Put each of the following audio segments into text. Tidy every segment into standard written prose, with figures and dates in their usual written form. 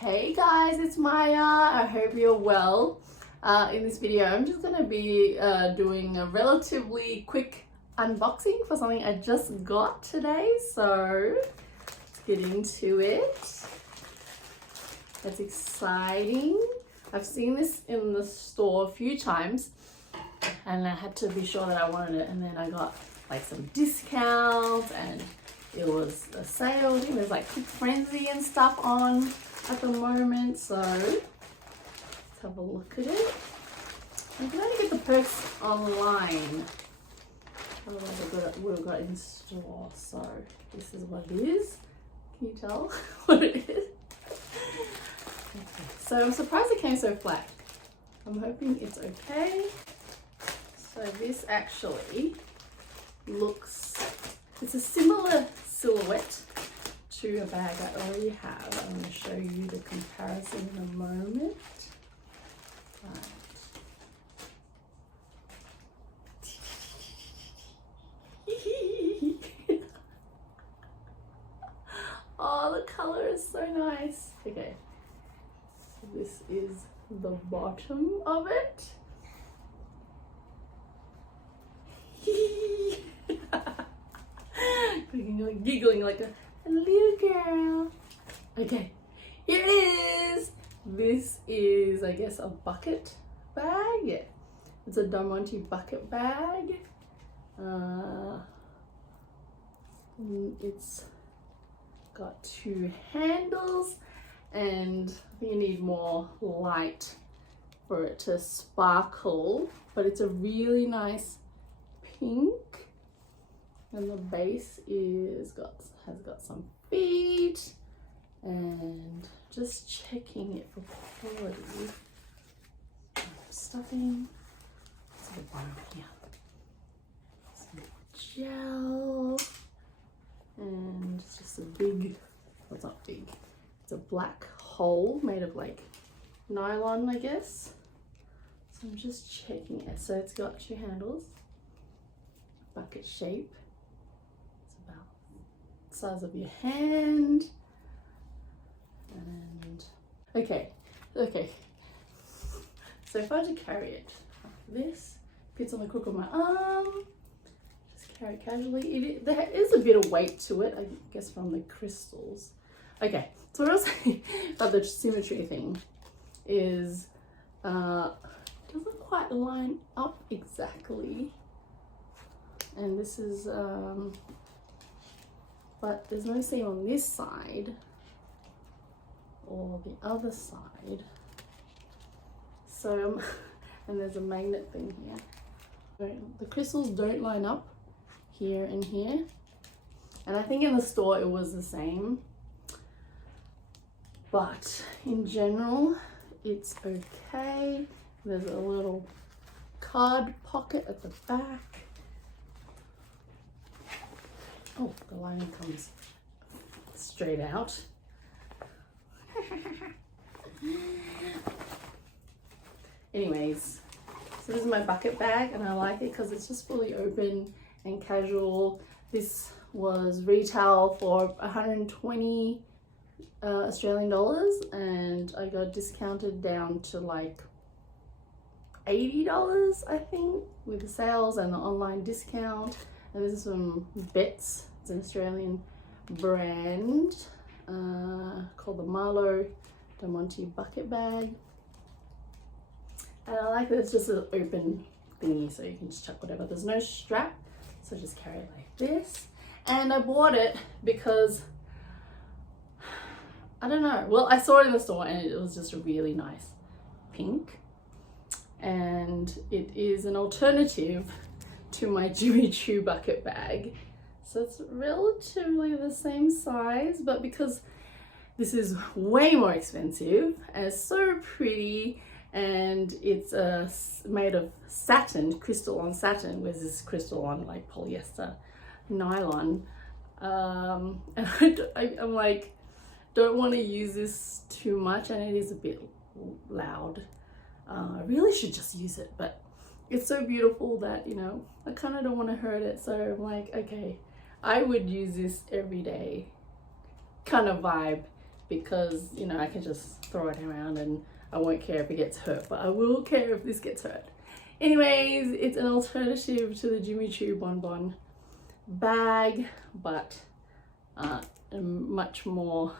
Hey guys, it's Maya. I hope you're well. In this video, I'm just going to be doing a relatively quick unboxing for something I just got today. So let's get into it. That's exciting. I've seen this in the store a few times and I had to be sure that I wanted it, and then I got like some discounts and it was a sale. I think there's like Quick Frenzy and stuff on at the moment, so let's have a look at it. You can only get the perks online, otherwise I would have got it in store. So this is what it is. Can you tell what it is? Okay. So I'm surprised it came so flat. I'm hoping it's okay. So this actually looks, it's a similar silhouette to a bag I already have. I'm going to show you the comparison in a moment. Right. Oh, the color is so nice. Okay, so this is the bottom of it. Giggling like a little girl. Okay, here it is. This is, I guess, a bucket bag. It's a Del Monte bucket bag. It's got two handles, and I think you need more light for it to sparkle, but it's a really nice pink. And the base has got some feet, and just checking it for quality. Stuffing. It's a bottom here. Some gel, and it's just a big. Well, it's not big. It's a black hole made of like nylon, I guess. So I'm just checking it. So it's got two handles, bucket shape. Size of your hand, and okay, so if I were to carry it like this, fits on the crook of my arm, just carry it casually. There is a bit of weight to it, I guess, from the crystals. Okay, so what I was saying about the symmetry thing is it doesn't quite line up exactly, and this is but there's no seam on this side or the other side. So, and there's a magnet thing here. So the crystals don't line up here and here. And I think in the store it was the same. But in general, it's okay. There's a little card pocket at the back. Oh, the lining comes straight out. Anyways, so this is my bucket bag, and I like it because it's just fully open and casual. This was retail for 120 Australian dollars, and I got discounted down to like $80, I think, with the sales and the online discount. And this is from Bets. It's an Australian brand called the Del Monte bucket bag. And I like that it's just an open thingy, so you can just chuck whatever. There's no strap, so just carry it like this. And I bought it because, I don't know, well, I saw it in the store and it was just a really nice pink. And it is an alternative to my Jimmy Choo bucket bag. So it's relatively the same size, but because this is way more expensive and it's so pretty, and it's made of satin, crystal on satin, whereas this crystal on like polyester nylon. And I'm like, don't want to use this too much, and it is a bit loud. I really should just use it, but it's so beautiful that, you know, I kind of don't want to hurt it. So I'm like, okay, I would use this every day kind of vibe because, you know, I can just throw it around and I won't care if it gets hurt, but I will care if this gets hurt. Anyways, it's an alternative to the Jimmy Choo bonbon bag, but a much more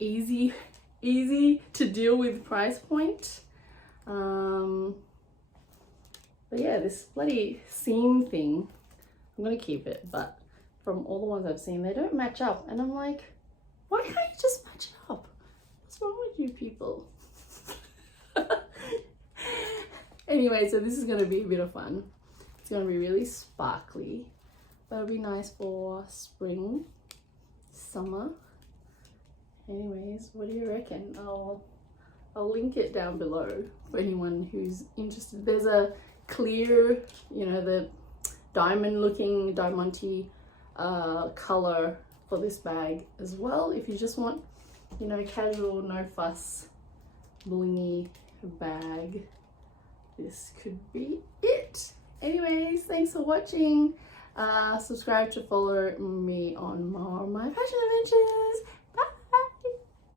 easy to deal with price point. But yeah, this bloody seam thing, I'm gonna keep it, but from all the ones I've seen, they don't match up, and I'm like, why can't you just match it up? What's wrong with you people? Anyway, so this is gonna be a bit of fun. It's gonna be really sparkly, but it'll be nice for spring, summer. Anyways, what do you reckon? I'll link it down below for anyone who's interested. There's a clear, you know, the diamond looking diamante color for this bag as well, if you just want, you know, casual, no fuss, blingy bag. This could be it. Anyways, thanks for watching. Subscribe to follow me on more of my fashion adventures.